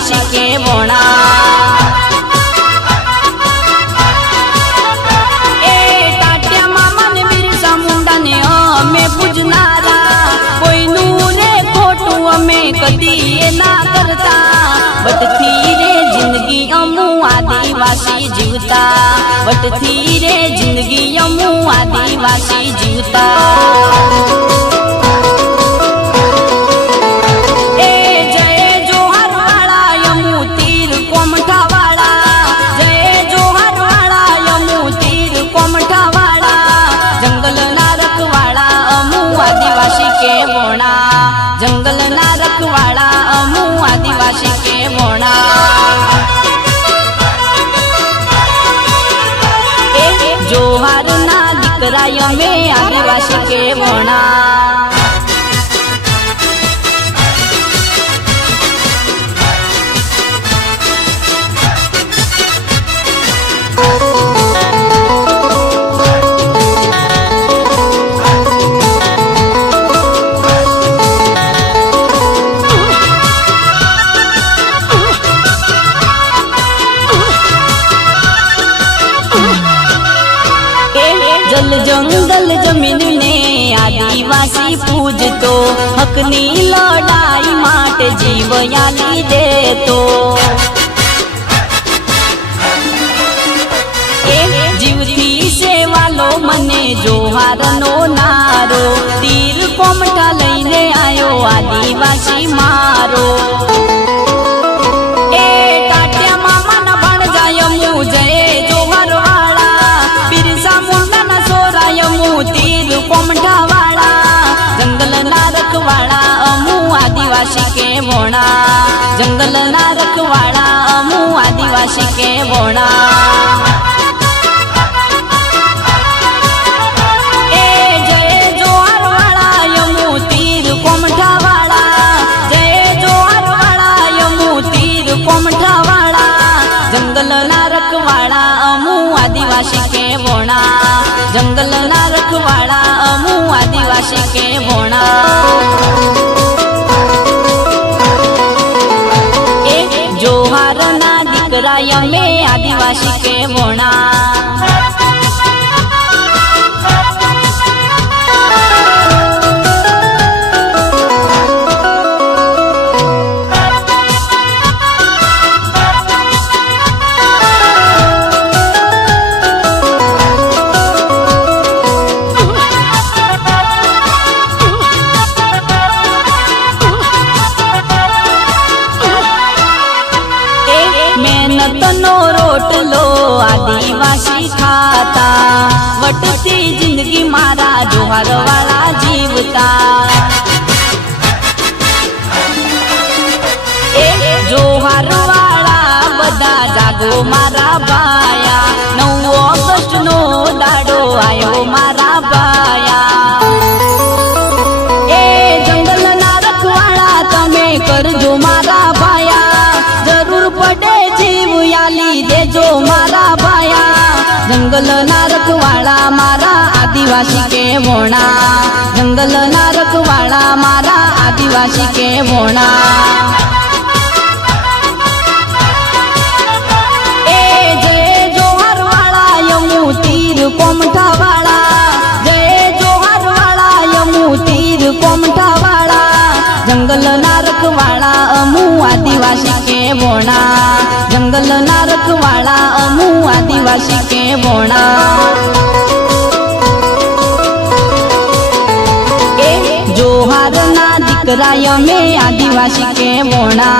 આદિવાસી કહેવોણા। એ ટાટિયા મામા ને બિરસા મુંડા ને અમે પૂજનારા, કોઈનું રે ખોટું અમે કદી એ ના કરતા। વટથી રે જિંદગી અમુ આદિવાસી જીવતા, વટથી રે જિંદગી અમુ આદિવાસી જીવતા। એ જય જોહર વાળા અમુ તીર કોમઠા વાળા, જય જોહર વાળા અમુ તીર કોમઠા વાળા। જંગલના રખવાળા અમુ આદિવાસી કહેવોણા, જંગલના રખવાળા અમુ આદિવાસી કહેવોણા। જોહારના દીકરા અમે આદિવાસી કહેવોણા। જંગલ જમીન ને આદિવાસી પૂજતો, હકની લડાઈ માટે જીવ આલી દેતો। જીવથી સેવાલો મને જોહારનો નારો, તીર કોમઠા લઈને આયો આદિવાસી મારો। એ ટાટિયા મામાના ભણજાય મુ જય જોહર વાળા, બિરસા મુંડાના સોરાય મુ તીર કોમઠા વાળા। જંગલના રખવાળા અમુ આદિવાસી કહેવોણા, જંગલના રખવાળા અમુ આદિવાસી કહેવોણા। જંગલના રખવાળા અમુ આદિવાસી કહેવોણા, જંગલના રખવાળા અમુ આદિવાસી કહેવોણા। એ જોહારના દીકરા અમે આદિવાસી કહેવોણા। મહેનતનો રોટલો આદિવાસી ખાતા, વટતી જિંદગી મારા જોહાર વાળા જીવતા। એ જોહાર વાળા બધા જાગો મારા ભાયા, 9 ઓગસ્ટ નો દાડો આયો મારા ભાયા। એ જંગલના રખવાળા તમે કરજો મારા ભાયા, જરૂર પડે જીવ આલી દેજો મારા ભાયા। જંગલના રખવાળા મારા આદિવાસી કહેવોણા, જંગલના રખવાળા મારા આદિવાસી કહેવોણા। એ જય જોહર વાળા અમુ તીર કોમઠા વાળા, જય જોહર વાળા અમુ તીર કોમઠા વાળા। જંગલના રખવાળા અમુ આદિવાસી કહેવોણા, જંગલના રખવાળા અમુ આદિવાસી કહેવોણા। એ જોહારના દીકરા અમે આદિવાસી કહેવોણા।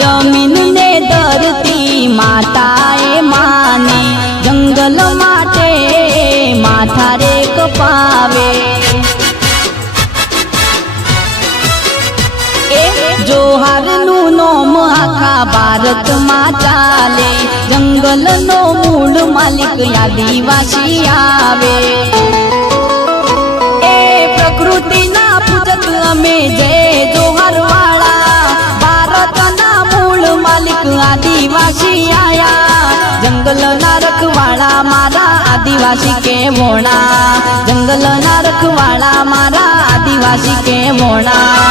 જમીન ને ધરતી માતાએ માને, જંગલ માટે માથા રે કપાવે। જોહારનું નોમ આખા ભારતમાં ચાલે, જંગલનો મૂળ માલિક આદિવાસી આવે. એ પ્રકૃતિના પૂજક અમે જય જોહર વાળા. ભારતના મૂળ માલિક આદિવાસી આયા. જંગલના રખવાળા મારા આદિવાસી કેવોણા. જંગલના રખવાળા મારા આદિવાસી કેવોણા.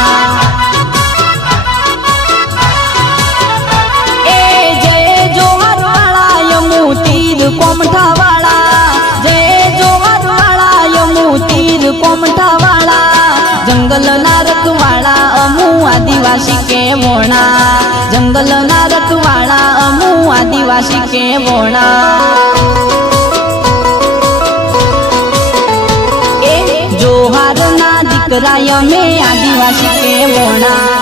તીર કોમઠા વાળા જય જોહર વાળા યમુ તીર કોમઠા વાળા. જંગલના રખવાળા અમુ આદિવાસી કેવોણા. જંગલના રખવાળા અમુ આદિવાસી કેવોણા. એ જોહારના દીકરા અમે આદિવાસી કેવોણા.